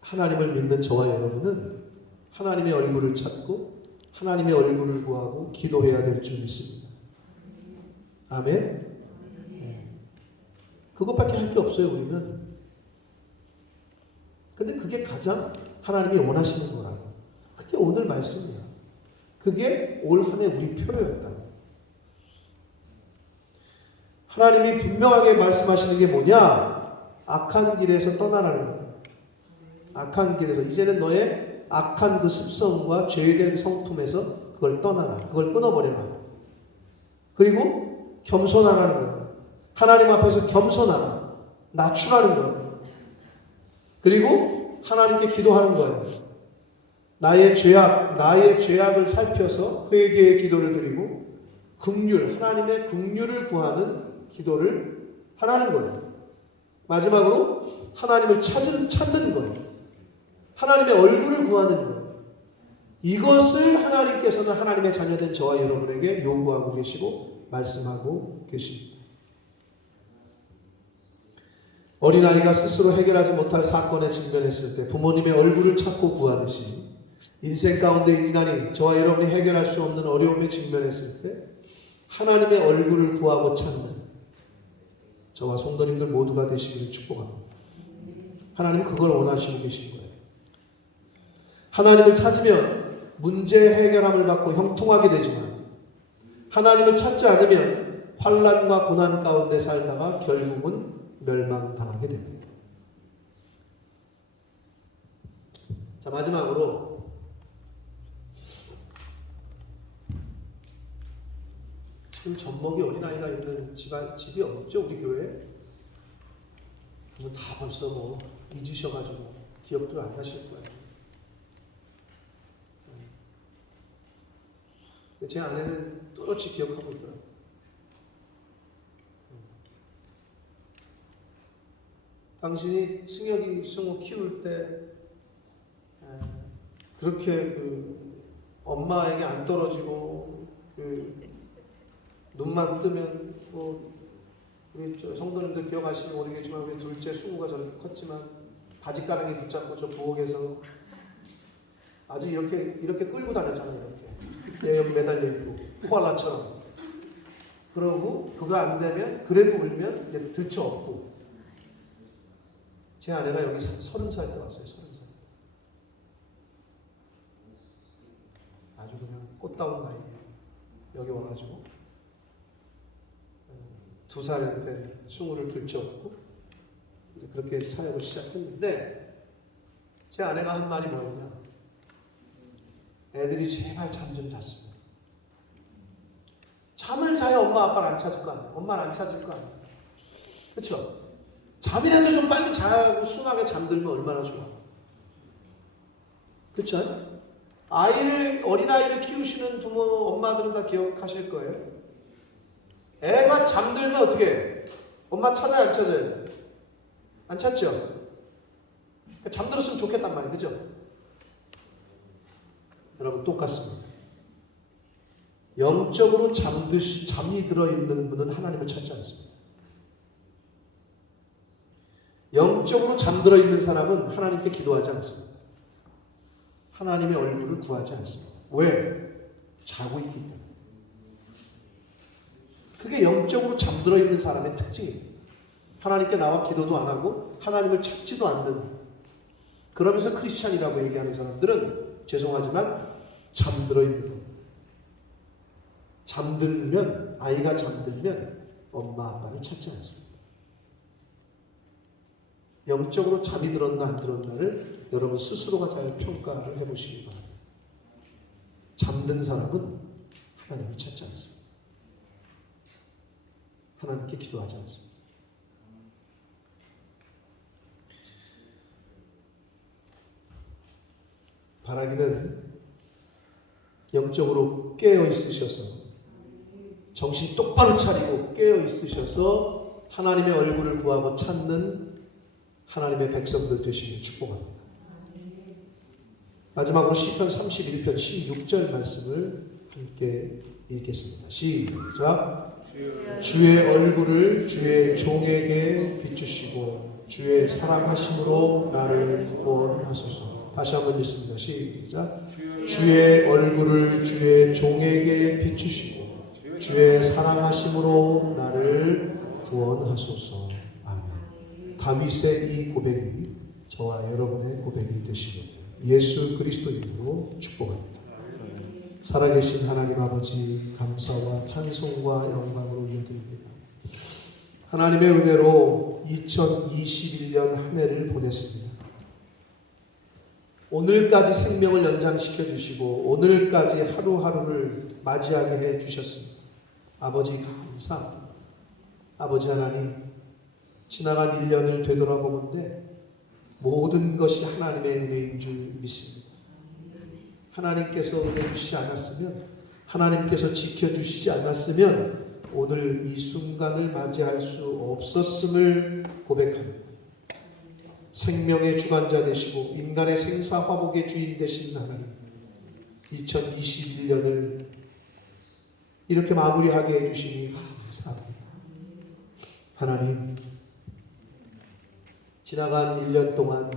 하나님을 믿는 저와 여러분은 하나님의 얼굴을 찾고 하나님의 얼굴을 구하고 기도해야 될 줄 믿습니다. 아멘. 그것밖에 할 게 없어요, 우리는. 근데 그게 가장 하나님이 원하시는 거라고. 그게 오늘 말씀이야. 그게 올 한 해 우리 표였다고. 하나님이 분명하게 말씀하시는 게 뭐냐? 악한 길에서 떠나라는 거예요. 악한 길에서. 이제는 너의 악한 그 습성과 죄된 성품에서 그걸 떠나라. 그걸 끊어버려라. 그리고 겸손하라는 거예요. 하나님 앞에서 겸손하라. 낮추라는 거예요. 그리고 하나님께 기도하는 거예요. 나의 죄악을 살펴서 회개의 기도를 드리고 하나님의 긍휼을 구하는 기도를 하라는 거예요. 마지막으로 하나님을 찾는 거예요. 하나님의 얼굴을 구하는 거예요. 이것을 하나님께서는 하나님의 자녀된 저와 여러분에게 요구하고 계시고 말씀하고 계십니다. 어린아이가 스스로 해결하지 못할 사건에 직면했을 때 부모님의 얼굴을 찾고 구하듯이 인생 가운데 인간이 저와 여러분이 해결할 수 없는 어려움에 직면했을 때 하나님의 얼굴을 구하고 찾는 저와 성도님들 모두가 되시기를 축복합니다. 하나님은 그걸 원하시고 계신 거예요. 하나님을 찾으면 문제 해결함을 받고 형통하게 되지만 하나님을 찾지 않으면 환난과 고난 가운데 살다가 결국은 멸망당하게 됩니다. 자, 마지막으로 지금 젖먹이 어린아이가 있는 집이 없죠, 우리 교회에? 그러면 다 벌써 뭐 잊으셔가지고 기억도 안 나실 거예요. 근데 제 아내는 또렷이 기억하고 있더라고요. 당신이 승우 키울 때 그렇게 그 엄마에게 안 떨어지고 그 눈만 뜨면 우리 성도님들 기억하시면 모르겠지만 우리 둘째 수구가 저렇게 컸지만 바지가랑이 붙잡고 저 부엌에서 아주 이렇게 끌고 다녔잖아요. 이렇게 얘 여기 매달려 있고 코알라처럼. 그러고 그거 안 되면 그래도 울면 이제 들쳐업고. 제 아내가 여기 30살 때 왔어요. 30살 때. 아주 그냥 꽃다운 나이에 여기 와가지고 2살 된 숭우를 들쳐업고 그렇게 사역을 시작했는데 제 아내가 한 말이 뭐였냐? 애들이 제발 잠 좀 잤으면. 잠을 자야 엄마 아빠를 안 찾을 거 아니야. 엄마를 안 찾을 거 아니야. 그렇죠? 잠이라도 좀 빨리 자고 순하게 잠들면 얼마나 좋아. 그렇죠? 어린아이를 키우시는 부모, 엄마들은 다 기억하실 거예요. 애가 잠들면 어떻게 해? 엄마 찾아요, 안 찾아요? 안 찾죠? 그러니까 잠들었으면 좋겠단 말이에요. 그죠? 여러분 똑같습니다. 영적으로 잠이 들어있는 분은 하나님을 찾지 않습니다. 영적으로 잠들어 있는 사람은 하나님께 기도하지 않습니다. 하나님의 얼굴을 구하지 않습니다. 왜? 자고 있기 때문에. 그게 영적으로 잠들어 있는 사람의 특징이에요. 하나님께 나와 기도도 안 하고 하나님을 찾지도 않는, 그러면서 크리스찬이라고 얘기하는 사람들은 죄송하지만 잠들어 있는 겁니다. 아이가 잠들면 엄마 아빠를 찾지 않습니다. 영적으로 잠이 들었나 안 들었나를 여러분 스스로가 잘 평가를 해보시기 바랍니다. 잠든 사람은 하나님을 찾지 않습니다. 하나님께 기도하지 않습니다. 바라기는 영적으로 깨어 있으셔서 정신 똑바로 차리고 깨어 있으셔서 하나님의 얼굴을 구하고 찾는 하나님의 백성들 되시길 축복합니다. 마지막으로 시편 31편 16절 말씀을 함께 읽겠습니다. 시작. 주의 얼굴을 주의 종에게 비추시고 주의 사랑하심으로 나를 구원하소서. 다시 한번 읽습니다. 시작. 주의 얼굴을 주의 종에게 비추시고 주의 사랑하심으로 나를 구원하소서. 아멘. 다윗의 이 고백이 저와 여러분의 고백이 되시길 예수 그리스도 이름으로 축복합니다. 살아계신 하나님 아버지, 감사와 찬송과 영광을 올려드립니다. 하나님의 은혜로 2021년 한 해를 보냈습니다. 오늘까지 생명을 연장시켜 주시고 오늘까지 하루하루를 맞이하게 해 주셨습니다. 아버지 감사합니다. 아버지 하나님, 지나간 1년을 되돌아보건대 모든 것이 하나님의 은혜인 줄 믿습니다. 하나님께서 은혜 주시지 않았으면, 하나님께서 지켜주시지 않았으면 오늘 이 순간을 맞이할 수 없었음을 고백합니다. 생명의 주관자 되시고 인간의 생사화복의 주인 되신 하나님, 2021년을 이렇게 마무리하게 해주시니 감사합니다. 하나님, 지나간 1년 동안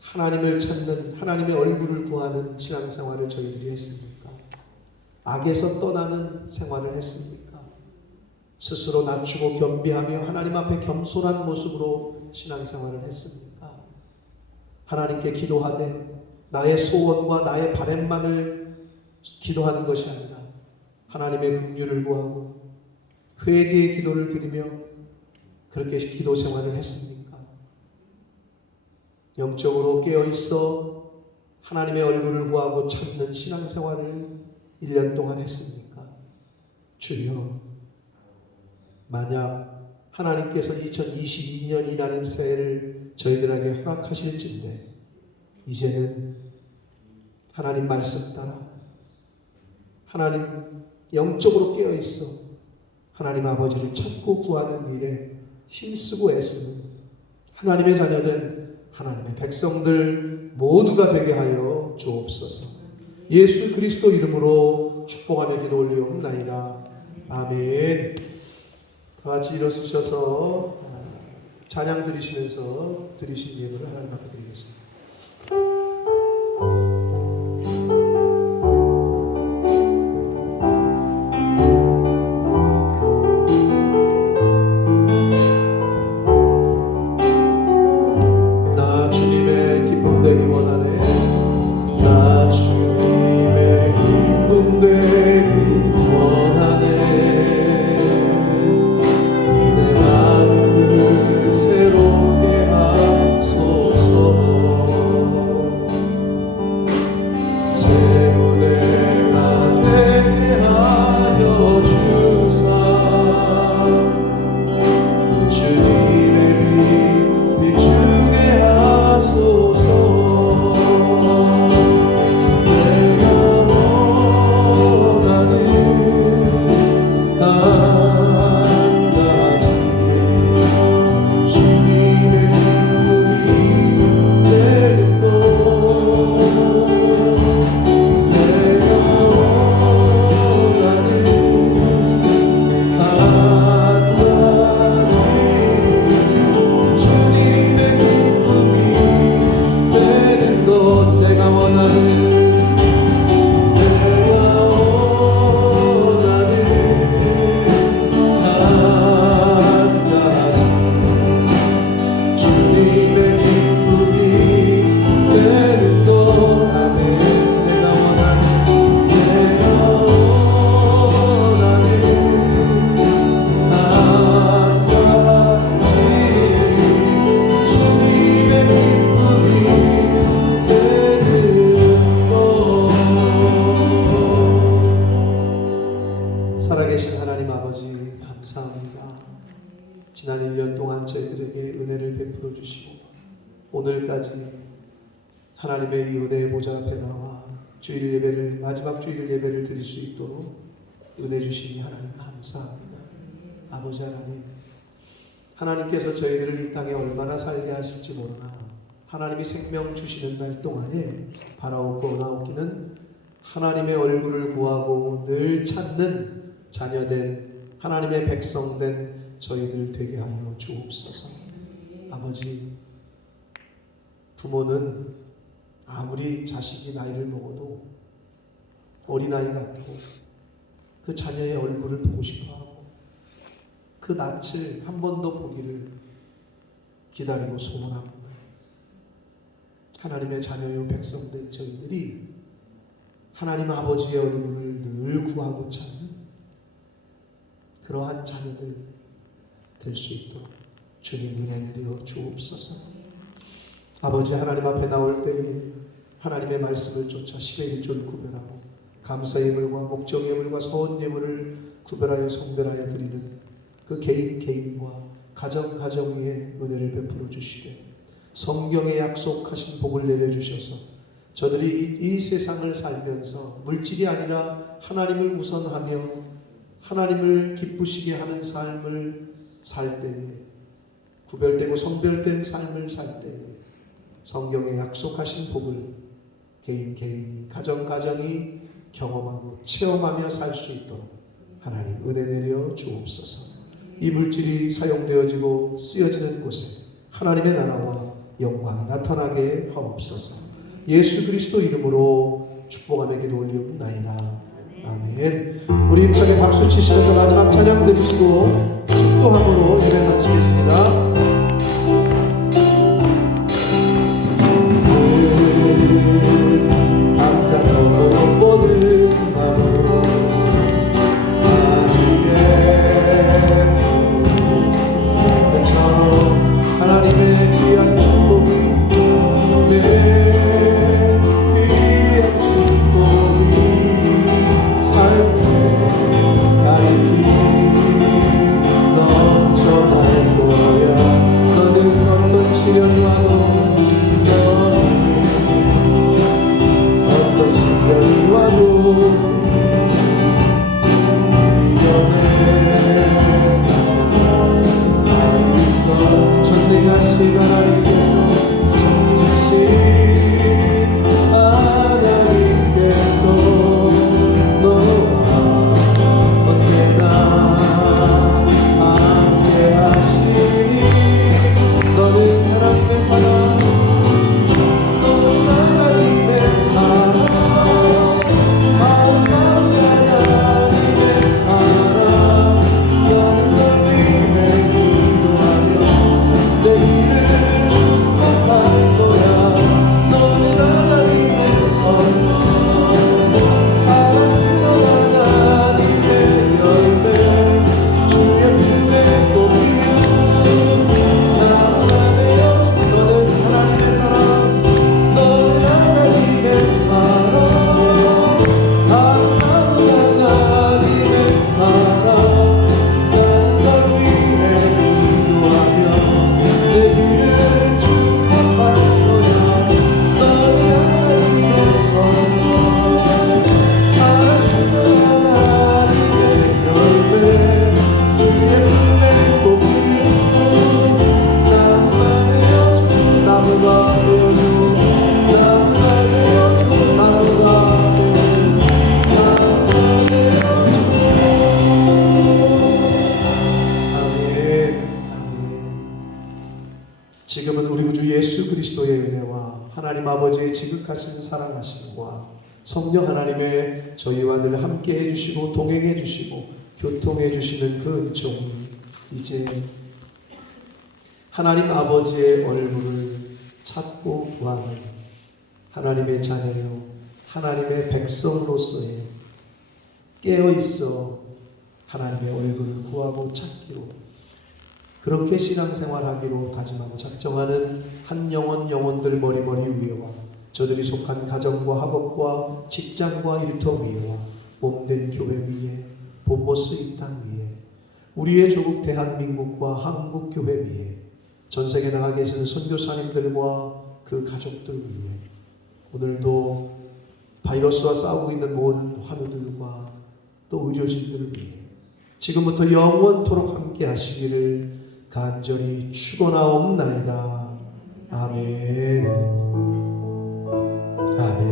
하나님을 찾는, 하나님의 얼굴을 구하는 신앙생활을 저희들이 했습니까? 악에서 떠나는 생활을 했습니까? 스스로 낮추고 겸비하며 하나님 앞에 겸손한 모습으로 신앙생활을 했습니까? 하나님께 기도하되 나의 소원과 나의 바램만을 기도하는 것이 아니라 하나님의 긍휼을 구하고 회개의 기도를 드리며 그렇게 기도 생활을 했습니까? 영적으로 깨어있어 하나님의 얼굴을 구하고 찾는 신앙생활을 1년 동안 했습니까? 주여, 만약 하나님께서 2022년이라는 새해를 저희들에게 허락하실진데 이제는 하나님 말씀 따라 하나님 영적으로 깨어있어 하나님 아버지를 찾고 구하는 일에 힘쓰고 애쓰는 하나님의 자녀는 하나님의 백성들 모두가 되게 하여 주옵소서. 예수 그리스도 이름으로 축복하며 기도 올리옵나이다. 아멘. 다 같이 일어서셔서 찬양 드리시면서 드리신 예물을 하나님 앞에 드리겠습니다. 나 주님의 기쁨 되기 원하네. 나 주님의 기쁨 되기 원하네. 내 마음을 새롭게 하소서. 새 무대가 되게 하여 주사. 주님의 빛 비추게 하소서. 내가 원하는 한 가지 주님의 기쁨이 되는 것. 내가 원하는 한 가지 주님의 기쁨이 되는 것. 내가 원하는 한 가지 주님의 기쁨이 되는 것. 아멘. 내가 원하는 한 가지 주님의 기쁨이 되는 것. 살아계신 하나님 아버지 감사합니다. 지난 1년 동안 저희들에게 은혜를 베풀어 주시고 오늘까지 하나님의 이 은혜의 보좌 앞에 나와 주일 예배를 마지막 주일 예배를 드릴 수 있도록 은혜 주시니 하나님 감사합니다. 아버지 하나님, 하나님께서 저희들을 이 땅에 얼마나 살게 하실지 모르나 하나님이 생명 주시는 날 동안에 바라옵고 나옵기는 하나님의 얼굴을 구하고 늘 찾는 자녀된 하나님의 백성된 저희들 되게 하여 주옵소서. 아버지, 부모는 아무리 자식이 나이를 먹어도 어린아이 같고 그 자녀의 얼굴을 보고 싶어하고 그 낯을 한 번 더 보기를 기다리고 소원합니다. 하나님의 자녀요 백성된 저희들이 하나님 아버지의 얼굴을 늘 구하고 찾는 그러한 자녀들 될 수 있도록 주님 은혜 내려 주옵소서. 아버지, 하나님 앞에 나올 때에 하나님의 말씀을 쫓아 신의 일조를 구별하고 감사 예물과 목적 예물과 서원 예물을 구별하여 성별하여 드리는 그 개인 개인과 가정 가정 위에 은혜를 베풀어 주시되 성경에 약속하신 복을 내려주셔서 저들이 이 세상을 살면서 물질이 아니라 하나님을 우선하며 하나님을 기쁘시게 하는 삶을 살 때에, 구별되고 선별된 삶을 살 때에 성경에 약속하신 복을 개인 개인이 가정 가정이 경험하고 체험하며 살 수 있도록 하나님 은혜 내려 주옵소서. 이 물질이 사용되어지고 쓰여지는 곳에 하나님의 나라와 영광이 나타나게 하옵소서. 예수 그리스도 이름으로 축복하며 기도 올리옵나이다. 아멘. 우리 힘차게 박수 치시면서 마지막 찬양 드리시고 축도함으로 예배 마치겠습니다. 당장 넘어 뻗은 나무 가지에 처럼 하나님의 귀한 축복이 귀한 축복이 삶을 가리키 지금은 우리 구주 예수 그리스도의 은혜와 하나님 아버지의 지극하신 사랑하심과 성령 하나님의 저희와 늘 함께 해주시고 동행해 주시고 교통해 주시는 그 은총이 이제 하나님 아버지의 얼굴을 찾고 구하는 하나님의 자녀요 하나님의 백성으로서의 깨어있어 하나님의 얼굴을 구하고 찾기로 그렇게 신앙생활하기로 다짐하고 작정하는 한 영혼들 머리머리 위에와 저들이 속한 가정과 학업과 직장과 일터 위에와 몸된 교회 위에 본모스 이 땅 위에 우리의 조국 대한민국과 한국교회 위에 전세계 나가 계시는 선교사님들과 그 가족들 위에 오늘도 바이러스와 싸우고 있는 모든 환우들과 또 의료진들을 위해 지금부터 영원토록 함께 하시기를 간절히 축원하옵나이다. 아멘. 아멘.